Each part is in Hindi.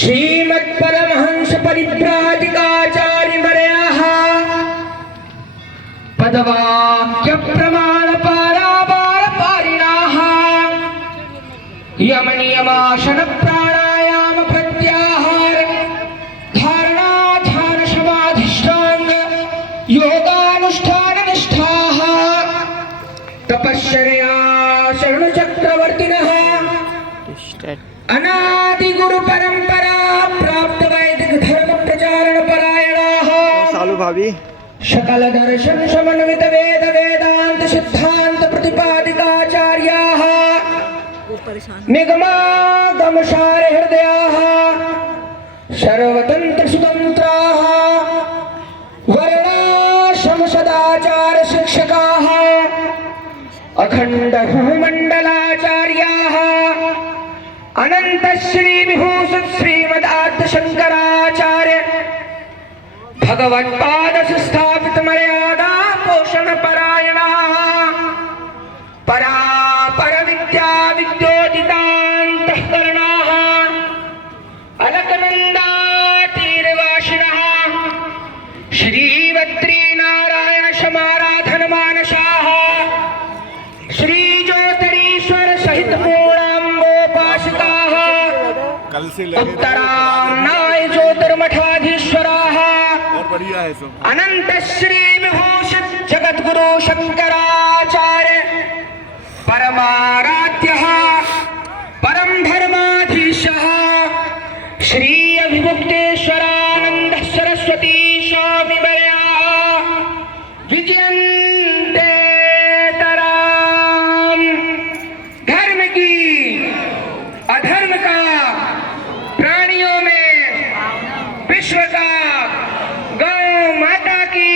श्रीमत्परमहंस परिव्राजकाचार्यवर्याः पदवाक्य प्रमाण पारावारपारिणाः यमनियमासन प्राणायाम प्रत्याहार धारणा ध्यान समाधिष्ठांग योगानुष्ठान निष्ठाः तपश्चर्या शरण चक्रवर्तिनः अनादि गुरु परंपरा प्राप्त वैदिक धर्म प्रचारण परायणाः सालू भाभी सकल दर्शन समन्वित वेद वेदांत सिद्धांत प्रतिपादिकाचार्याः निगमागम सार हृदयाः सर्वतंत्र सुतंत्राः वर्णाश्रम सदाचार शिक्षकाः अखंड भूमंडलाचार्याः अनंत श्री विभूषित श्रीमद आद्य शंकराचार्य भगवत्पाद स्थापित मर्यादा पोषण परायणाः परापर विद्या विद्योदितान्तःकरणाः अलकनन्दातीरवासिनः श्रीवत्री नारायण समाराधन मानसाः श्री ज्योतिरीश्वर सहित मूलाम्बोपासकाः उत्तराम्नाय ज्योतिर्मठाधीश्वराः अनंत श्री विभूषित जगद्गुरु शंकराचार्य परमाराध्यः परम धर्माधीशः श्री अभिमुक्तेश्वरानंद सरस्वती स्वामी वर्याः विजयन्ते तराम। धर्म की अधर्म का प्राणियों में विश्व का गौ माता की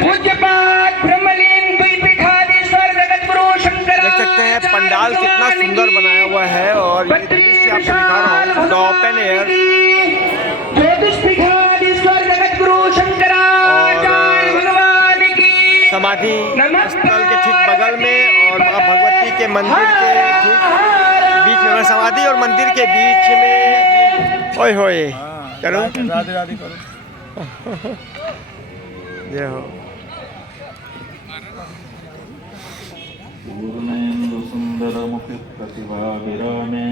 पूज्यपाद ब्रह्मलीन द्विपीठाधीश्वर जगद्गुरु शंकराचार्य देख सकते हैं पंडाल कितना सुंदर बनाया हुआ है और ये दृश्य आपको दिखा रहा हूँ ओपन एयर ज्योतिषपीठाधीश्वर जगद्गुरु शंकराचार्य भगवान की समाधि स्थल के ठीक बगल में और माँ भगवती के मंदिर के ठीक बीच में समाधि और मंदिर के बीच में ओए होए करो राधे राधे करो जय हो पूर्णेन्दु सुंदरमुखि प्रतिभाविरामे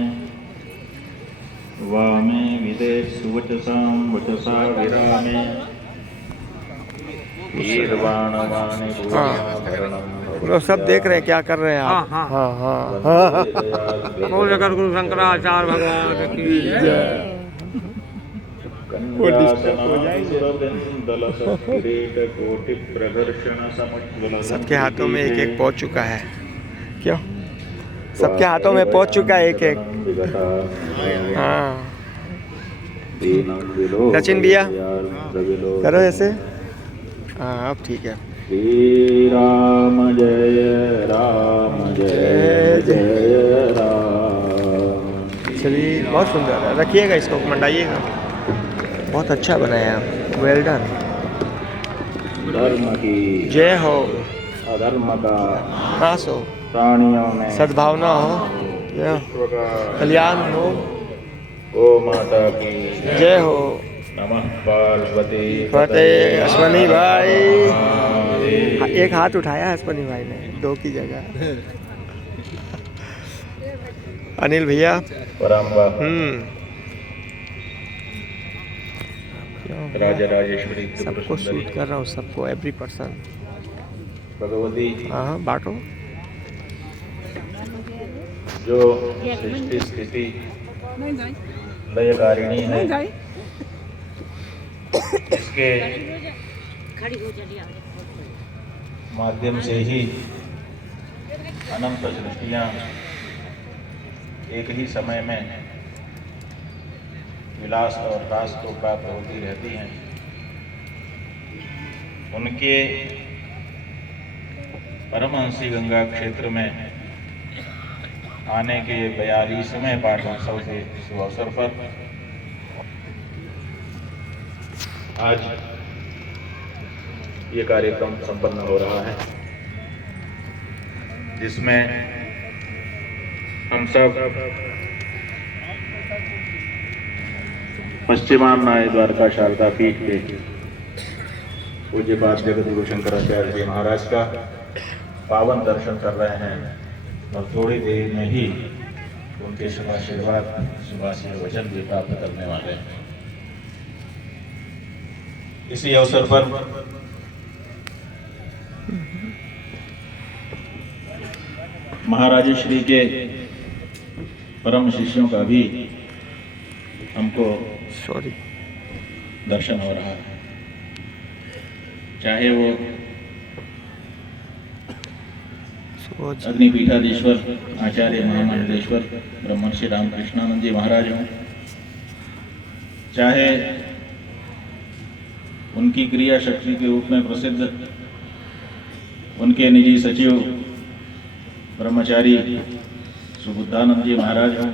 वामे विदेशु वचसां वचसा विरामे वीरवाणवाणि लोग सब देख रहे हैं क्या कर रहे हैं आप हाँ हाँ हाँ जगद्गुरु शंकराचार्य भगवान की जय। वो डिस्टर्ब हो जाएंगे। सबके हाथों में एक एक पहुंच चुका है क्यों सबके हाथों में पहुंच चुका है एक एक हाँ सचिन भैया करो ऐसे हाँ अब ठीक है राम जय जय राम। चलिए बहुत सुंदर है रखिएगा इसको मंडाइएगा बहुत अच्छा बनाया वेल डन धर्म की जय हो अधर्म का नाश हो प्राणियों में सद्भावना हो जय हो कल्याण हो ओ माता की जय हो नमः पार्वती फतेह अश्वनी भाई एक हाथ उठाया अश्वनी भाई ने दो की जगह अनिल भैया राजा राजेश्वरी सबको शूट कर रहा हूँ सबको एवरी पर्सन भगवती हाँ बांटो जो सृष्टि स्थिति लयकारिणी है इसके माध्यम से ही अनंत सृष्टियाँ एक ही समय में विलास और रास को प्राप्त होती रहती हैं। उनके परमहंसी गंगा क्षेत्र में आने के 42वें पाठोत्सव के शुभ अवसर पर आज ये कार्यक्रम संपन्न हो रहा है, जिसमें हम सब पश्चिमान्नाय द्वारका शारदा पीठ के पूज्यपाद जगत गुरु शंकराचार्य जी महाराज का पावन दर्शन कर रहे हैं और थोड़ी देर में ही उनके शुभाशीर्वाद शुभाशीर्वचन वचन भी प्राप्त करने वाले हैं। इसी अवसर पर महाराज श्री के परम शिष्यों का भी हमको दर्शन हो रहा है, चाहे वो अग्निपीठाधीश्वर आचार्य महामंडलेश्वर ब्रह्मर्षि रामकृष्णानंद जी महाराज हों, चाहे उनकी क्रिया शक्ति के रूप में प्रसिद्ध उनके निजी सचिव ब्रह्मचारी सुबुद्धानंद जी महाराज हों,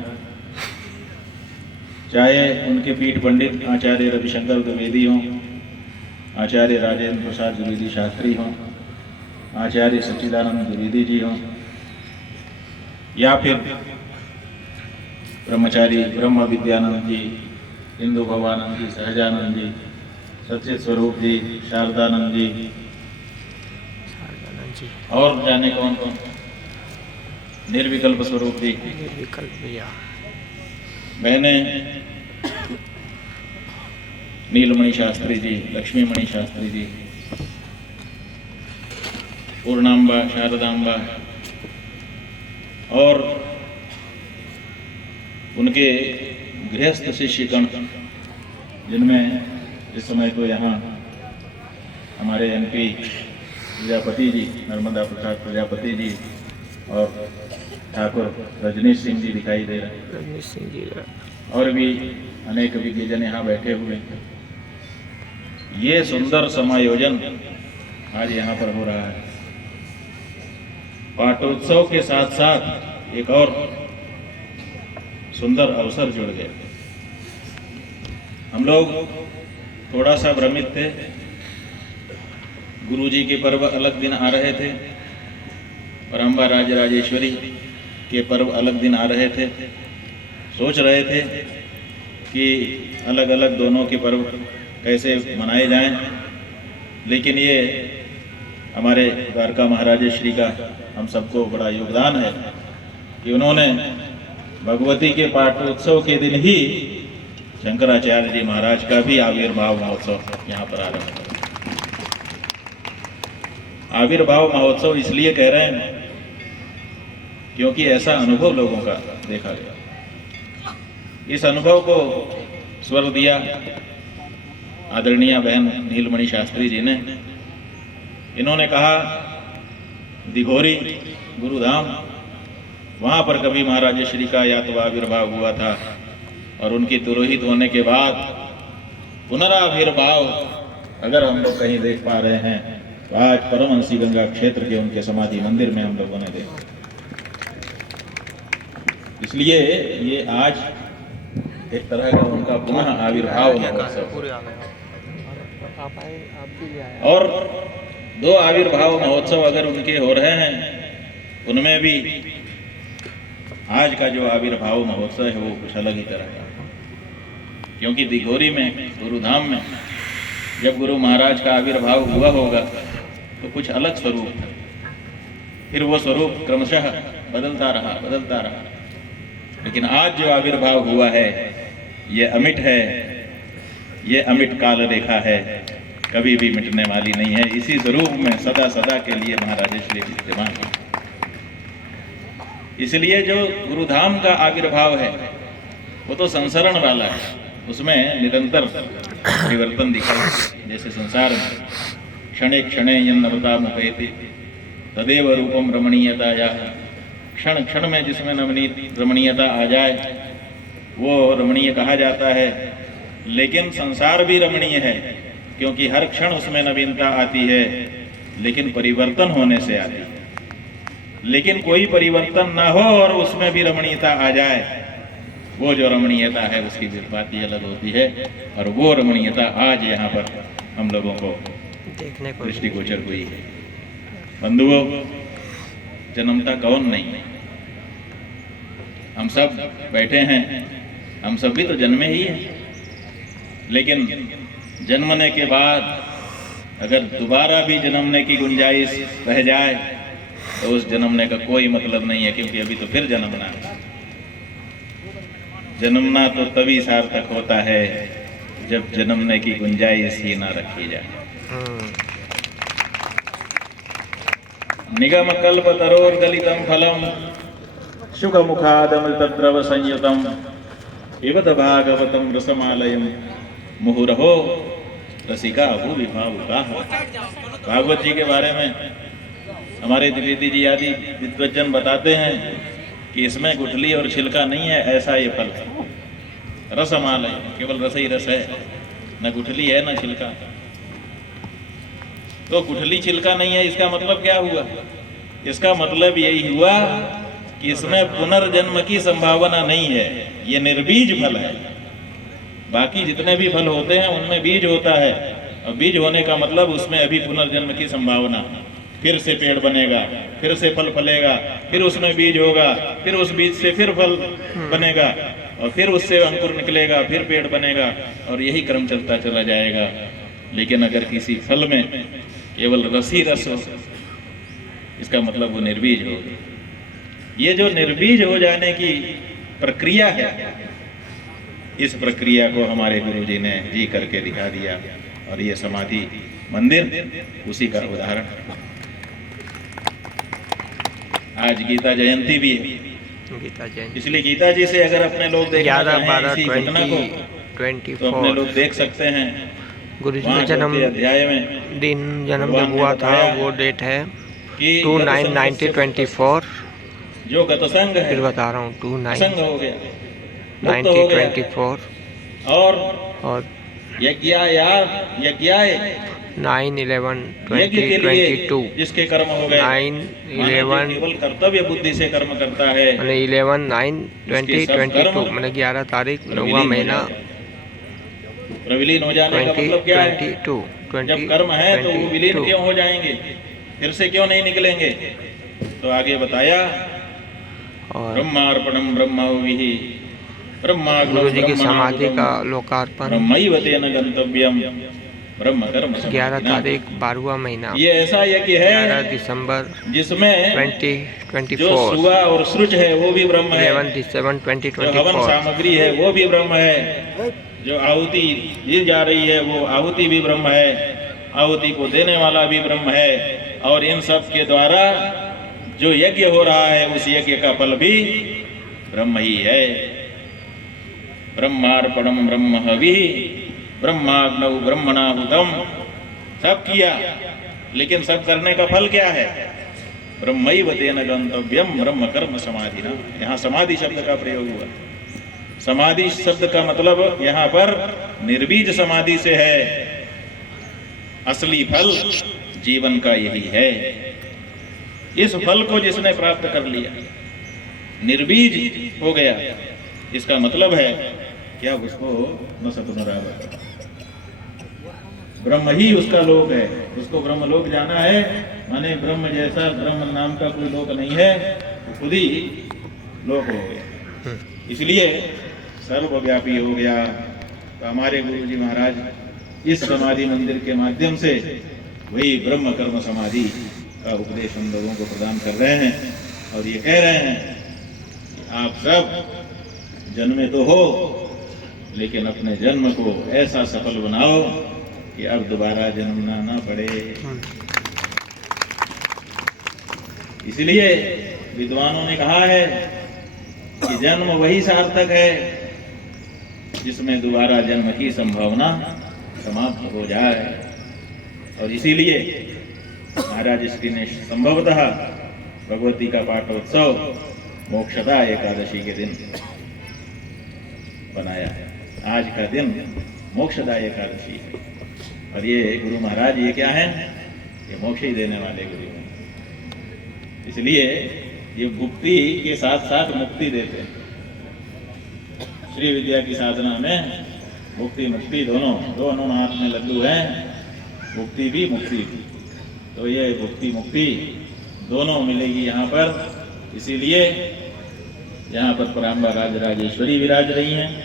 चाहे उनके पीठ पंडित आचार्य रविशंकर द्विवेदी हों, आचार्य राजेंद्र प्रसाद द्विवेदी शास्त्री हों, आचार्य सच्चिदानंद द्विवेदी जी हों, या फिर ब्रह्मचारी ब्रह्म विद्यानंद जी, इंदु भवानंद जी, सहजानंद जी, सच्चित स्वरूप जी, शारदानंद जी और जाने कौन कौन, निर्विकल्प स्वरूप जी, बहने नीलमणि शास्त्री जी, लक्ष्मीमणि शास्त्री जी, पूर्णांबा, शारदांबा और उनके गृहस्थ शिष्यगण, जिनमें इस समय तो यहाँ हमारे MP प्रजापति जी, नर्मदा प्रसाद प्रजापति जी और ठाकुर रजनीश सिंह जी दिखाई दे रहे हैं, और भी अनेक विज्ञजन यहाँ बैठे हुए हैं। ये सुंदर समायोजन आज यहाँ पर हो रहा है। पाटोत्सव के साथ साथ एक और सुंदर अवसर जुड़ गए। हम लोग थोड़ा सा भ्रमित थे, गुरुजी के पर्व अलग दिन आ रहे थे, परम्बा राजराजेश्वरी के पर्व अलग दिन आ रहे थे, सोच रहे थे कि अलग अलग दोनों के पर्व कैसे मनाए जाएं, लेकिन ये हमारे द्वारका महाराज श्री का हम सबको बड़ा योगदान है कि उन्होंने भगवती के पाटोत्सव के दिन ही शंकराचार्य जी महाराज का भी आविर्भाव महोत्सव यहाँ पर आरंभ किया। आविर्भाव महोत्सव इसलिए कह रहे हैं क्योंकि ऐसा अनुभव लोगों का देखा गया। इस अनुभव को स्वर दिया आदरणीय बहन नीलमणि शास्त्री जी ने। इन्होंने कहा दिघोरी गुरुधाम, वहाँ पर कभी महाराज श्री का या तो आविर्भाव हुआ था और उनकी तिरोहित होने के बाद पुनराविर्भाव अगर हम लोग कहीं देख पा रहे हैं तो आज परमहंसी गंगा क्षेत्र के उनके समाधि मंदिर में हम लोगों ने देखा। इसलिए ये आज एक तरह का उनका पुनः आविर्भाव महोत्सव। और दो आविर्भाव महोत्सव अगर उनके हो रहे हैं, उनमें भी आज का जो आविर्भाव महोत्सव है वो कुछ अलग ही तरह का, क्योंकि दिघोरी में गुरुधाम में जब गुरु महाराज का आविर्भाव हुआ होगा तो कुछ अलग स्वरूप था, फिर वो स्वरूप क्रमशः बदलता रहा, लेकिन आज जो आविर्भाव हुआ है ये अमिट है, ये अमिट काल रेखा है, कभी भी मिटने वाली नहीं है। इसी स्वरूप में सदा सदा के लिए महाराज श्री विद्यमान है। इसलिए जो गुरुधाम का आविर्भाव है वो तो संसरण वाला है, उसमें निरंतर परिवर्तन दिखाई, जैसे संसार में क्षणे क्षणे यन्नवता मुपैति तदेव रूपम रमणीयताया, क्षण क्षण में जिसमें नवनीत रमणीयता आ जाए वो रमणीय कहा जाता है। लेकिन संसार भी रमणीय है क्योंकि हर क्षण उसमें नवीनता आती है, लेकिन परिवर्तन होने से आती है। लेकिन कोई परिवर्तन ना हो और उसमें भी रमणीयता आ जाए, वो जो रमणीयता है उसकी बात ही अलग होती है। और वो रमणीयता आज यहाँ पर हम लोगों को दृष्टिगोचर हुई है। बंधुओं, जन्मता कौन नहीं है, हम सब बैठे हैं, हम सब भी तो जन्मे ही हैं। लेकिन जन्मने के बाद अगर दोबारा भी जन्मने की गुंजाइश रह जाए तो उस जन्मने का कोई मतलब नहीं है, क्योंकि अभी तो फिर जन्मना है। जन्मना तो तभी सार्थक होता है जब जन्मने की गुंजाइश ही ना रखी जाए। निगम कल्प तरोर गलितम फलम शुक मुखादमृतद्रव संयुतम पिबत भागवतम रसमालयम मुहुरहो रसिका भूवि भावुका। भागवत जी के बारे में हमारे द्विवेदी जी आदि विद्वज्जन बताते हैं कि इसमें गुठली और छिलका नहीं है, ऐसा ये फल है। रसमालय, केवल रस ही रस है, न गुठली है न छिलका। तो गुठली छिलका नहीं है, इसका मतलब क्या हुआ? इसका मतलब यही हुआ कि इसमें पुनर्जन्म की संभावना नहीं है, ये निर्बीज फल है। बाकी जितने भी फल होते हैं उनमें बीज होता है, और बीज होने का मतलब उसमें अभी पुनर्जन्म की संभावना, फिर से पेड़ बनेगा, फिर से फल फलेगा, फिर उसमें बीज होगा, फिर उस बीज से फिर फल बनेगा, और फिर उससे अंकुर निकलेगा, फिर पेड़ बनेगा, और यही क्रम चलता चला जाएगा। लेकिन अगर किसी फल में केवल रस ही रस हो, इसका मतलब वो निर्बीज हो। ये जो निर्बीज हो जाने की प्रक्रिया है, इस प्रक्रिया को हमारे गुरु जी ने जी करके दिखा दिया, और ये समाधि मंदिर उसी का उदाहरण है। आज गीता जयंती भी है, गीता जयंती, इसलिए गीता जी से अगर अपने लोग देखना चाहें इसी घटना को, 11/12/24 तो अपने लोग देख सकते हैं। गुरु जी वहाँ का जन्म चौथे अध्याय में दिन जन्म भगवान जब ने हुआ था बताया वो डेट है कि 2/9/1924। जो गतसंग फिर है बता रहा हूँ संग हो गया, मुक्त हो गया। 2/9/1924 और यज्ञाय 9/11/2022 जिसके कर्म हो गए, 9/11 केवल कर्तव्य बुद्धि से कर्म करता है, मैंने 11/9/2022 मैंने 11 तारीख 9वां महीना प्रविलीन हो जाने का मतलब क्या है? 2022 जब कर्म है तो वो विलीन क्यों हो जाएंगे, फिर से क्यों नहीं निकलेंगे? तो आगे बताया, और ब्रह्मार्पणम ब्रह्मविहि गुरु जी की समाधि का लोकार्पण ब्रह्मैव तेन गंतव्यम ब्रह्म कर्म 11 तारीख 12वां महीना ये ऐसा यज्ञ है 11 दिसंबर जिसमें 2024 जो सुवा और सृज है वो भी ब्रह्म है, 11 दिसंबर जो हवन 2024 सामग्री है वो भी ब्रह्म है, जो आहुति दी जा रही है वो आहुति भी ब्रह्म है, आहुति को देने वाला भी ब्रह्म है, और इन सब के द्वारा जो यज्ञ हो रहा है उस यज्ञ का फल भी ब्रह्म ही है। ब्रह्मार्पणम ब्रह्म हविः ब्रह्माग्नौ ब्रह्मणाहुतम। सब किया, लेकिन सब करने का फल क्या है? ब्रह्मैव तेन गंतव्यम ब्रह्म कर्म समाधिना। यहाँ समाधि शब्द का प्रयोग हुआ। समाधि शब्द का मतलब यहाँ पर निर्बीज समाधि से है। असली फल जीवन का यही है। इस फल को जिसने प्राप्त कर लिया, निर्बीज हो गया, इसका मतलब है क्या? उसको न सतुनरावर, ब्रह्म ही उसका लोक है। उसको ब्रह्म लोक जाना है, माने ब्रह्म जैसा ब्रह्म नाम का कोई लोक नहीं है, वो खुद ही लोक हो गया, इसलिए सर्वव्यापी हो गया। तो हमारे गुरु जी महाराज इस समाधि मंदिर के माध्यम से वही ब्रह्म कर्म समाधि का उपदेश हम लोगों को प्रदान कर रहे हैं, और ये कह रहे हैं कि आप सब जन्मे तो हो, लेकिन अपने जन्म को ऐसा सफल बनाओ कि अब दोबारा जन्मना ना पड़े। इसलिए विद्वानों ने कहा है कि जन्म वही सार्थक है जिसमें दोबारा जन्म की संभावना समाप्त हो जाए। और इसीलिए महाराज श्री ने संभवतः भगवती का पाठोत्सव मोक्षदा एकादशी के दिन बनाया है। आज का दिन मोक्षदा एकादशी है, और ये गुरु महाराज ये क्या है? ये मोक्ष ही देने वाले गुरु हैं। इसलिए ये मुक्ति के साथ साथ मुक्ति देते हैं। श्री विद्या की साधना में मुक्ति मुक्ति दोनों हाथ में लड्डू हैं, मुक्ति भी मुक्ति भी। तो ये मुक्ति मुक्ति दोनों मिलेगी यहाँ पर। इसीलिए यहाँ पर पराम्बा राजराजेश्वरी विराज रही हैं,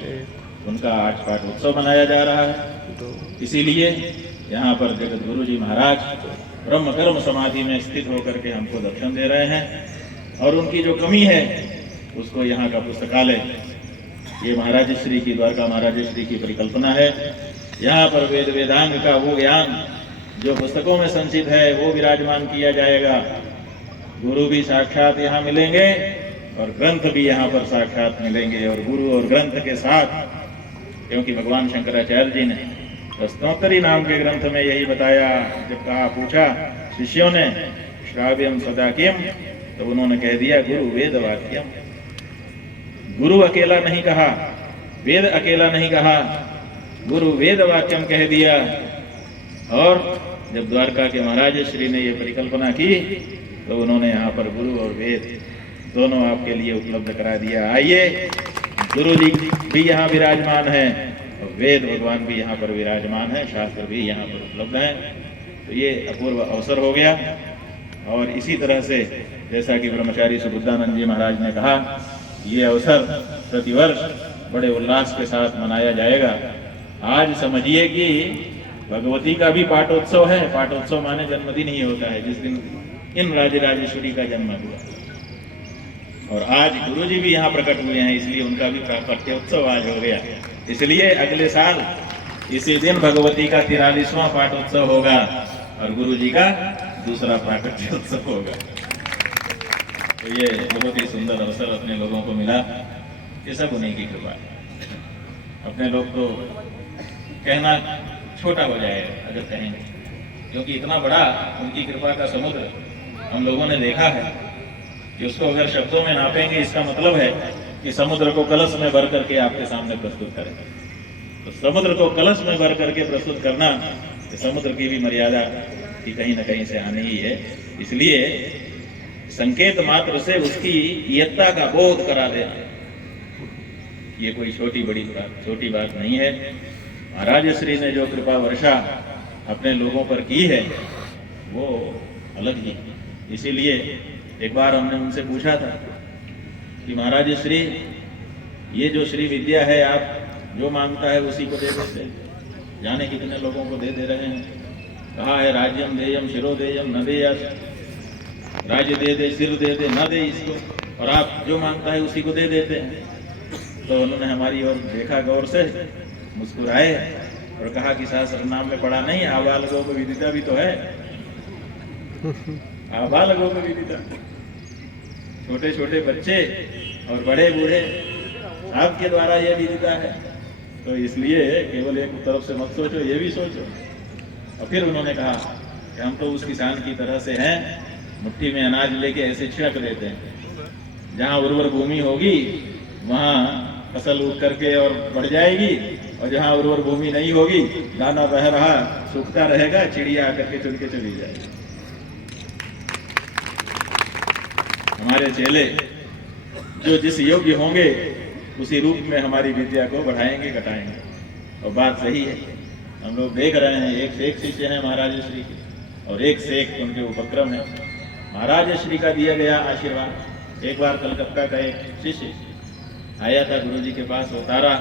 उनका आज पाठ उत्सव मनाया जा रहा है। इसीलिए यहाँ पर जगत गुरु जी महाराज ब्रह्म कर्म समाधि में स्थित होकर के हमको दर्शन दे रहे हैं। और उनकी जो कमी है उसको यहाँ का पुस्तकालय, ये महाराज श्री की, द्वारका महाराज श्री की परिकल्पना है। यहाँ पर वेद वेदांग का वो ज्ञान जो पुस्तकों में संचित है वो विराजमान किया जाएगा। गुरु भी साक्षात यहाँ मिलेंगे और ग्रंथ भी यहाँ पर साक्षात मिलेंगे। और गुरु और ग्रंथ के साथ, क्योंकि भगवान शंकराचार्य जी ने प्रश्नोत्तरी नाम के ग्रंथ में यही बताया, जब कहा पूछा शिष्यों ने श्राव्यम सदा किम, तो उन्होंने कह दिया गुरु वेद वाक्यम। गुरु अकेला नहीं कहा, वेद अकेला नहीं कहा, गुरु वेद वाक्यम कह दिया। और जब द्वारका के महाराज श्री ने ये परिकल्पना की तो उन्होंने यहाँ पर गुरु और वेद दोनों आपके लिए उपलब्ध करा दिया। आइए, गुरु जी भी यहाँ विराजमान है और वेद भगवान भी यहाँ पर विराजमान है, शास्त्र भी यहाँ पर उपलब्ध है। तो ये अपूर्व अवसर हो गया। और इसी तरह से जैसा कि ब्रह्मचारी सुबुद्धानंद जी महाराज ने कहा, ये अवसर प्रतिवर्ष बड़े उल्लास के साथ मनाया जाएगा। आज समझिए कि भगवती का भी पाठोत्सव है। पाठोत्सव माने जन्मदिन ही होता है, जिस दिन इन राजराजेश्वरी का जन्म हुआ। और आज गुरु जी भी यहाँ प्रकट हुए हैं, इसलिए उनका भी प्राकट्योत्सव आज हो गया। इसलिए अगले साल इसी दिन भगवती का 43वां पाठोत्सव होगा और गुरु जी का दूसरा प्राकट्योत्सव होगा। तो ये बहुत ही सुंदर अवसर अपने लोगों को मिला। ये सब उन्हीं की कृपा है। अपने लोग तो कहना छोटा हो जाएगा अगर कहेंगे, क्योंकि इतना बड़ा उनकी कृपा का समुद्र हम लोगों ने देखा है कि उसको अगर शब्दों में नापेंगे, इसका मतलब है कि समुद्र को कलश में भर करके आपके सामने प्रस्तुत करें। तो समुद्र को कलश में भर करके प्रस्तुत करना, तो समुद्र की भी मर्यादा की कहीं ना कहीं से आनी ही है। इसलिए संकेत मात्र से उसकी इयत्ता का बोध करा देना, ये कोई छोटी बात नहीं है। महाराज श्री ने जो कृपा वर्षा अपने लोगों पर की है वो अलग ही। इसीलिए एक बार हमने उनसे पूछा था कि महाराज श्री, ये जो श्री विद्या है आप जो मांगता है उसी को दे देते हैं, जाने कितने लोगों को दे रहे हैं। कहा है राज्यम देयम शिरो देयम न दे, राज्य दे दे, सिर दे दे, न दे इसको, और आप जो मांगता है उसी को दे देते हैं। तो उन्होंने हमारी ओर देखा गौर से, मुस्कुराए और कहा कि शास्त्र नाम में पढ़ा नहीं, आबालगों को विदिता भी तो है। आबालगों को विदिता, छोटे छोटे बच्चे और बड़े बूढ़े आपके द्वारा यह विदिता है। तो इसलिए केवल एक तरफ से मत सोचो, ये भी सोचो। और फिर उन्होंने कहा कि हम तो उस किसान की तरह से हैं, मुट्ठी में अनाज लेके ऐसे छिड़क देते हैं, जहाँ उर्वर भूमि होगी वहाँ फसल उग करके और बढ़ जाएगी, और जहाँ उर्वर भूमि नहीं होगी दाना बह रहा सूखता रहेगा, चिड़िया आकर के चुन के चली जाएगी। हमारे चेले जो जिस योग्य होंगे उसी रूप में हमारी विद्या को बढ़ाएंगे, घटाएंगे। और बात सही है, हम लोग देख रहे हैं एक से एक शिष्य हैं महाराज श्री के, और एक से एक उनके उपक्रम है। महाराज श्री का दिया गया आशीर्वाद। एक बार कलकत्ता का एक शिष्य आया था गुरुजी के पास, वो तारा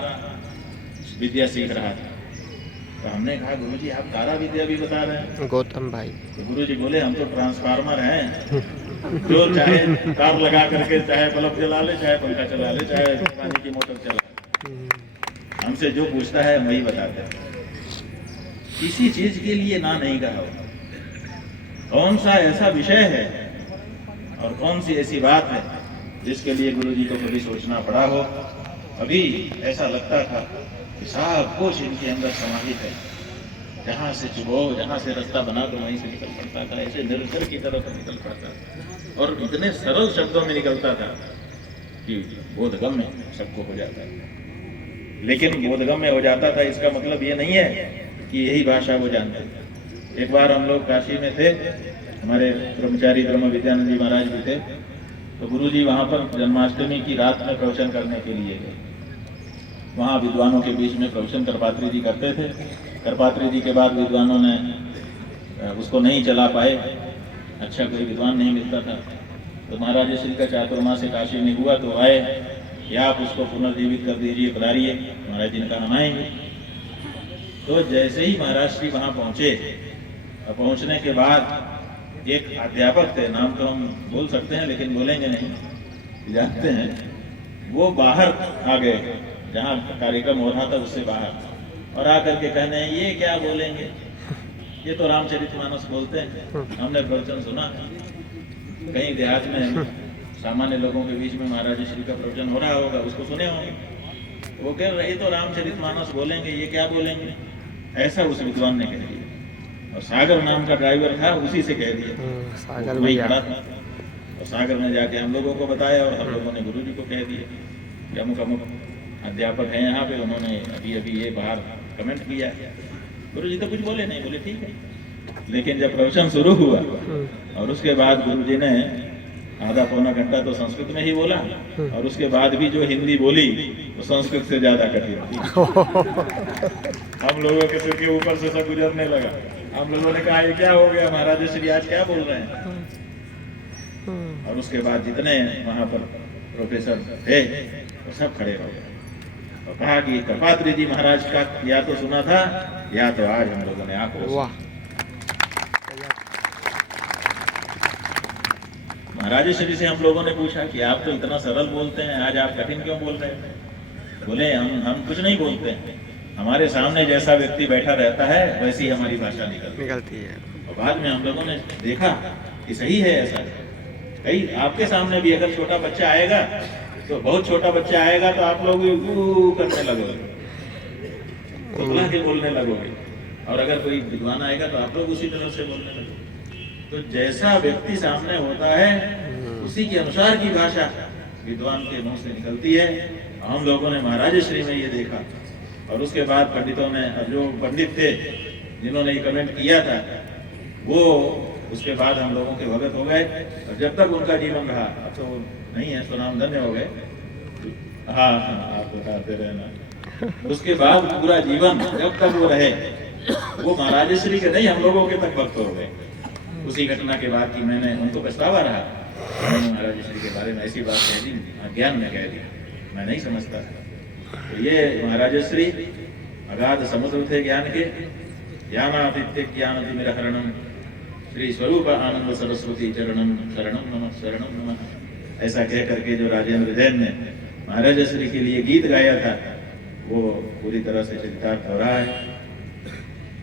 विद्या सीख रहा था। तो हमने कहा गुरुजी आप तारा विद्या भी बता रहे हैं? गौतम भाई। तो गुरुजी बोले हम तो ट्रांसफार्मर हैं, जो चाहे तार लगा करके चाहे बल्ब जला ले, चाहे पंखा चला ले, चाहे पानी की मोटर चला ले, हमसे जो पूछता है वही बताते हैं। किसी चीज के लिए ना नहीं कहा होगा। कौन सा ऐसा विषय है और कौन सी ऐसी बात है जिसके लिए गुरुजी को कभी सोचना पड़ा हो। अभी ऐसा लगता था कि सब कुछ इनके अंदर समाहित है, जहाँ से चुभो, जहाँ से रास्ता बना तो वहीं से निकल पड़ता था, ऐसे निरंतर की तरफ निकल पड़ता था और इतने सरल शब्दों में निकलता था कि बोधगम्य सबको हो जाता था। लेकिन बोधगम्य हो जाता था इसका मतलब ये नहीं है कि यही भाषा वो जानते थे। एक बार हम लोग काशी में थे, हमारे ब्रह्मचारी ब्रह्म विद्यानंद जी महाराज भी थे, तो गुरुजी वहाँ पर जन्माष्टमी की रात में प्रवचन करने के लिए गए। वहाँ विद्वानों के बीच में प्रवचन करपात्री जी करते थे। करपात्री जी के बाद विद्वानों ने उसको नहीं चला पाए, अच्छा कोई विद्वान नहीं मिलता था। तो महाराज श्री का चातुर्मास काशी में हुआ तो आए या आप उसको पुनर्जीवित कर दीजिए, पधारिए, महाराज जी ने कहा हम आएंगे। तो जैसे ही महाराज श्री वहां पहुंचे और पहुंचने के बाद एक अध्यापक थे, नाम तो हम बोल सकते हैं लेकिन बोलेंगे नहीं, जानते हैं, वो बाहर आ गए जहाँ कार्यक्रम हो रहा था उससे बाहर, और आकर के कहने हैं ये क्या बोलेंगे, ये तो रामचरितमानस बोलते हैं, हमने प्रवचन सुना कहीं देहात में सामान्य लोगों के बीच में महाराज श्री का प्रवचन हो रहा होगा, उसको सुने होंगे, वो कह रहे तो रामचरितमानस बोलेंगे, ये क्या बोलेंगे, ऐसा उस विद्वान ने कह दिया। और सागर नाम का ड्राइवर था, उसी से कह दिया, सागर वही भैया खड़ा था, और सागर ने जाके हम लोगों को बताया और हम लोगों ने गुरु जी को कह दिया कि अमुक अमुक अध्यापक हैं यहाँ पे, उन्होंने अभी अभी ये बाहर कमेंट किया। गुरु जी तो कुछ बोले नहीं, बोले ठीक है। लेकिन जब प्रवचन शुरू हुआ और उसके बाद गुरु जी ने आधा पौना घंटा तो संस्कृत में ही बोला, और उसके बाद भी जो हिंदी बोली तो संस्कृत से ज्यादा कठिन थी। हम लोगों के सिर के ऊपर से सब गुजरने लगा। हम लोगों ने कहा ये क्या हो गया, महाराज श्री आज क्या बोल रहे हैं। और उसके बाद जितने वहां पर प्रोफेसर थे वो सब खड़े हो गए और कहा कि कृपात्री जी महाराज का या तो सुना था या तो आज हम लोगों ने आंखों वाह महाराज श्री से हम लोगों ने पूछा कि आप तो इतना सरल बोलते हैं, आज आप कठिन क्यों बोल रहे हैं। बोले हम कुछ नहीं बोलते हैं, हमारे सामने जैसा व्यक्ति बैठा रहता है वैसी हमारी भाषा निकलती है। और बाद में हम लोगों ने देखा कि सही है ऐसा। कहीं आपके सामने भी अगर छोटा बच्चा आएगा तो बहुत छोटा बच्चा आएगा तो आप लोग करने लगोगे, बुला के बोलने लगोगे, और अगर कोई विद्वान आएगा तो आप लोग उसी तरह से बोलने लगोगे। तो जैसा व्यक्ति सामने होता है उसी के अनुसार की भाषा विद्वान के मुंह से निकलती है। हम लोगों ने महाराज श्री में ये देखा, और उसके बाद पंडितों ने, जो पंडित थे जिन्होंने ये कमेंट किया था, वो उसके बाद हम लोगों के भगत हो गए, और जब तक उनका जीवन रहा, अब तो नहीं है तो नाम धन्य हो गए। हाँ आप बताते रहना। उसके बाद पूरा जीवन जब तक वो रहे वो महाराज श्री के नहीं, हम लोगों के तक भक्त हो गए। उसी घटना के बाद कि मैंने उनको पछतावा रहा, मैंने महाराज श्री के बारे में ऐसी बात कह दी, अज्ञान में कह दी, मैं नहीं समझता। तो ये महाराज श्री अगाध समुद्र थे ज्ञान के, ज्ञानादित्य ज्ञानतिमिरहरणम श्री स्वरूप आनंद सरस्वती चरणम शरणम नमः शरणम नमः, ऐसा कह करके जो राजेंद्र जैन ने महाराज श्री के लिए गीत गाया था वो पूरी तरह से चरितार्थ हो रहा है।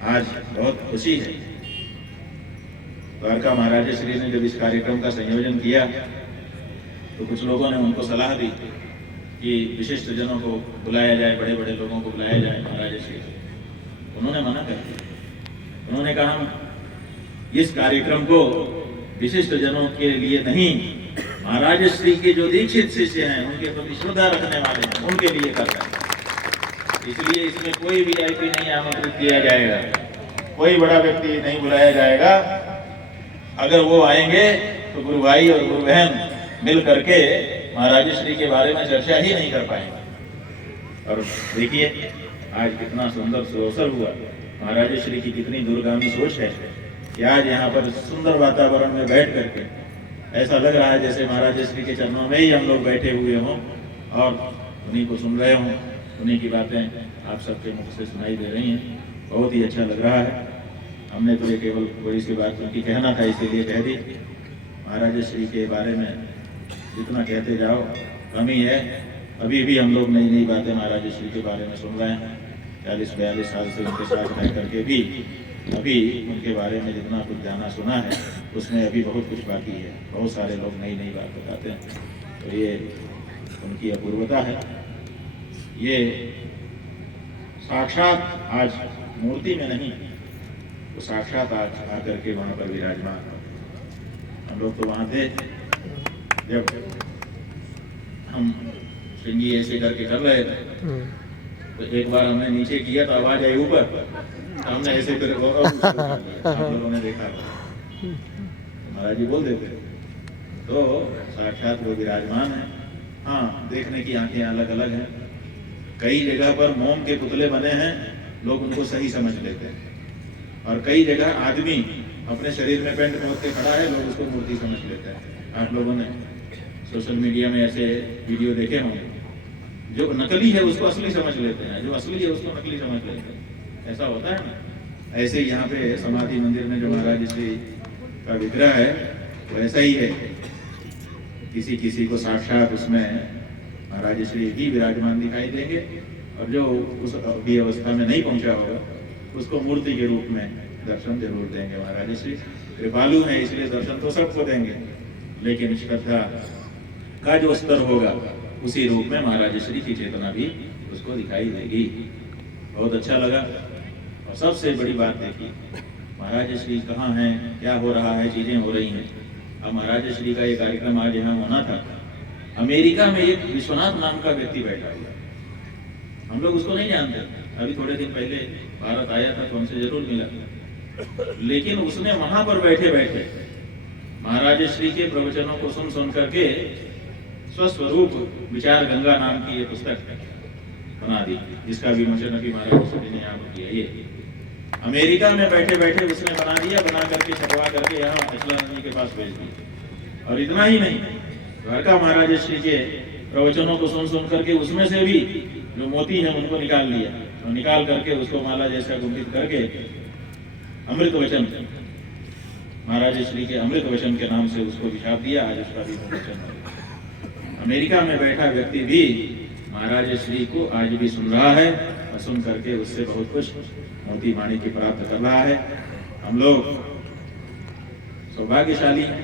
आज बहुत खुशी है। द्वारका महाराज श्री ने जब इस कार्यक्रम का संयोजन किया तो कुछ लोगों ने उनको सलाह दी कि विशिष्ट जनों को बुलाया जाए, बड़े बड़े लोगों को बुलाया जाए महाराज श्री। उन्होंने मना कर दिया। उन्होंने कहा हम इस कार्यक्रम को विशिष्ट जनों के लिए नहीं, महाराज श्री के जो दीक्षित शिष्य हैं, उनके प्रति श्रद्धा रखने वाले हैं, उनके लिए करता है। इसलिए इसमें कोई VIP नहीं आमंत्रित किया जाएगा, कोई बड़ा व्यक्ति नहीं बुलाया जाएगा। अगर वो आएंगे तो गुरु भाई और गुरु बहन मिल करके महाराज श्री के बारे में चर्चा ही नहीं कर पाएंगे। और देखिए आज कितना सुंदर अवसर हुआ, महाराज श्री की कितनी दूरगामी सोच है कि आज यहाँ पर सुंदर वातावरण में बैठ करके ऐसा लग रहा है जैसे महाराज श्री के चरणों में ही हम लोग बैठे हुए हों और उन्हीं को सुन रहे हों, उन्हीं की बातें आप सबके मुख से सुनाई दे रही हैं। बहुत ही अच्छा लग रहा है। हमने तो ये केवल कोई सी बात उनकी कहना था इसीलिए कह दी। महाराज श्री के बारे में जितना कहते जाओ कमी है। अभी भी हम लोग नई नई बातें महाराज श्री के बारे में सुन रहे हैं। 40-42 साल से उनके साथ रह करके भी अभी उनके बारे में जितना कुछ जाना सुना है उसमें अभी बहुत कुछ बाकी है। बहुत सारे लोग नई नई बात बताते हैं, तो ये उनकी अपूर्वता है। ये साक्षात आज मूर्ति में नहीं, तो साक्षात आज आकर के वहाँ पर विराजमान। हम लोग तो वहाँ थे जब हम श्रृंगी ऐसे करके कर रहे थे, तो एक बार हमने नीचे किया तो आवाज आई ऊपर, हमने ऐसे कर हम लोगों ने देखा महाराज जी बोल देते। तो साक्षात वो विराजमान है। हाँ, देखने की आंखें अलग अलग हैं। कई जगह पर मोम के पुतले बने हैं, लोग उनको सही समझ लेते हैं, और कई जगह आदमी अपने शरीर में पेंट पहन के खड़ा है, लोग उसको मूर्ति समझ लेते हैं। आप लोगों ने सोशल मीडिया में ऐसे वीडियो देखे होंगे जो नकली है उसको असली समझ लेते हैं, जो असली है उसको नकली समझ लेते हैं। ऐसा होता है ना। ऐसे ही यहाँ पे समाधि मंदिर में जो महाराज श्री का विग्रह है वो ऐसा ही है। किसी किसी को साक्षात उसमें महाराज श्री ही विराजमान दिखाई देंगे, और जो उस अभी अवस्था में नहीं पहुंचा होगा उसको मूर्ति के रूप में दर्शन जरूर देंगे। महाराज श्री कृपालु हैं, इसलिए दर्शन तो सबको देंगे, लेकिन श्रद्धा का जो स्तर होगा उसी रूप में महाराज श्री की चेतना भी उसको दिखाई देगी। बहुत अच्छा लगा। और सबसे बड़ी बात देखिए, महाराज श्री कहाँ हैं, क्या हो रहा है, चीजें हो रही हैं। अब महाराज श्री का ये कार्यक्रम आज यहाँ होना था, अमेरिका में एक विश्वनाथ नाम का व्यक्ति बैठा हुआ, हम लोग उसको नहीं जानते। अभी थोड़े दिन पहले भारत आया था तो हमसे जरूर मिला, लेकिन उसने वहां पर बैठे बैठे महाराज श्री के प्रवचनों को सुन सुन करके स्वस्वरूप विचार गंगा नाम की ये पुस्तक बना दी, जिसका विमोचन अभी महाराज श्री ने यहाँ किया। ये अमेरिका में बैठे बैठे उसने बना दिया, बना करके छपवा करके यहाँ अचलानंद जी के पास भेज दिया। और इतना ही नहीं, द्वारका महाराज श्री के प्रवचनों को सुन सुन करके उसमें से भी जो मोती है उनको निकाल लिया, और निकाल करके उसको माला जैसा गुंथित करके अमृत वचन, महाराज श्री के अमृत वचन के नाम से उसको छाप दिया। आज उसका भी वचन अमेरिका में बैठा व्यक्ति भी महाराज श्री को आज भी सुन रहा है, और सुन करके उससे बहुत कुछ मोती वाणी की प्राप्त कर रहा है। हम लोग सौभाग्यशाली हैं,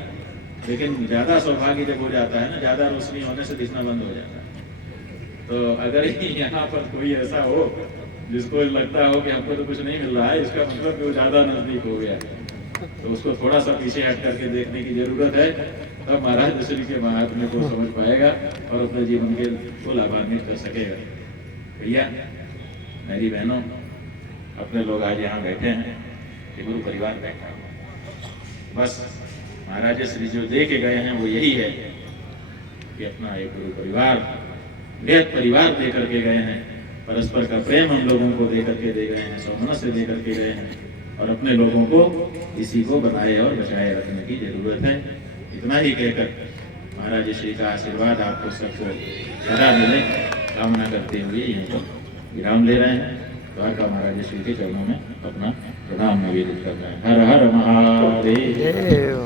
लेकिन ज्यादा सौभाग्य जब हो जाता है ना, ज्यादा रोशनी होने से दिखना बंद हो जाता है। तो अगर यहाँ पर कोई ऐसा हो जिसको लगता हो कि हमको तो कुछ नहीं मिल रहा है, इसका मतलब कि वो ज्यादा नजदीक हो गया, तो उसको थोड़ा सा पीछे हट करके देखने की जरूरत है। तब महाराज श्री के महात्म्य को समझ पाएगा और अपने जीवन के को लाभान्वित कर सकेगा। भैया, मेरी बहनों, अपने लोग आज यहाँ बैठे हैं, गुरु परिवार बैठा हुआ। बस महाराज श्री जो दे के गए हैं वो यही है कि अपना एक गुरु परिवार, बृहद परिवार दे करके गए हैं। परस्पर का प्रेम हम लोगों को दे करके दे गए हैं, सौमनस से दे करके गए हैं, और अपने लोगों को इसी को बनाए और बचाए रखने की जरूरत है। इतना ही कहकर महाराज श्री का आशीर्वाद आपको सबको सदा मिले कामना करते हुए यहीं विराम ले रहे हैं। द्वारका महाराज श्री के चरणों में अपना प्रणाम निवेदित कर रहे हैं। हर हर महादेव।